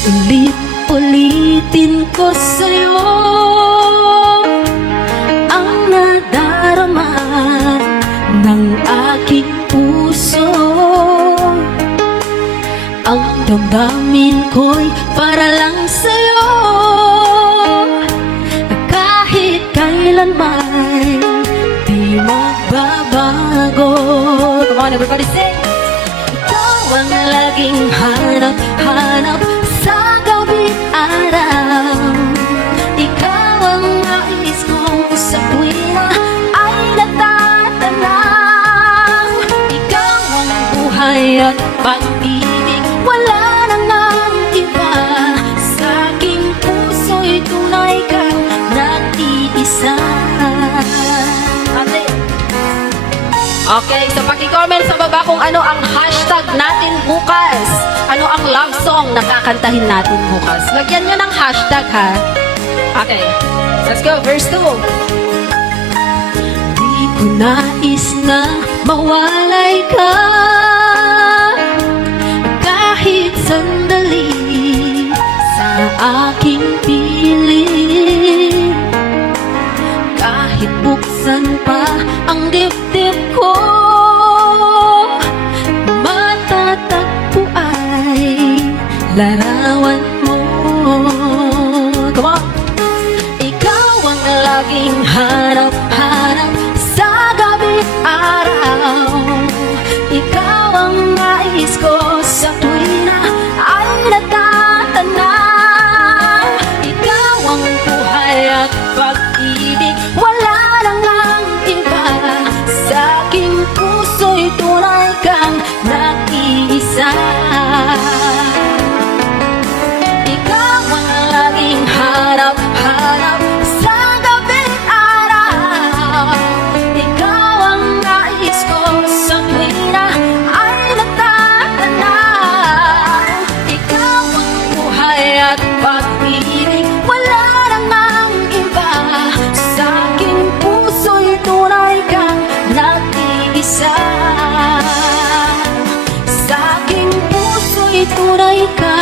Ulit-ulitin ko sa'yo ang nadarama ng aking puso. Ang damdamin ko'y para lang sa'yo, kahit kailanman di magbabago. Come on everybody, sing! Ikaw ang laging hanap-hanap sa gabi araw. Ikaw ang nais ko sa tuwing ay natatanaw. Ikaw ang buhay at pag-ibig, wala nang nang iba. Sa aking puso'y tunay kang nag-iisa. Okay, so paki-comment sa baba kung ano ang hashtag natin bukas. Ano ang love song na kakantahin natin bukas. Lagyan nyo ng hashtag, ha? Okay, let's go, verse 2. Di ko nais na mawalay ka kahit sandali sa aking piling. Kahit buksan pa ang dibdib ko, matatagpo ay larawan mo. Come on! Ikaw ang laging hanap-hanap sa gabi araw. Ikaw ang nais ko sa tuwing na ay natatanaw. Ikaw ang buhay at pag-ibig, wala nang ang iba. Sa aking puso'y tunay kang nag-iisa. Ikaw ang laging hanap-hanap sa gabing araw. Ikaw ang nais ko sa tuwing na ay natatanaw. Ikaw ang buhay at pag-ibig, wala nang ang iba. Sa aking puso'y tunay kang nag-iisa. Sa aking puso'y tunay kang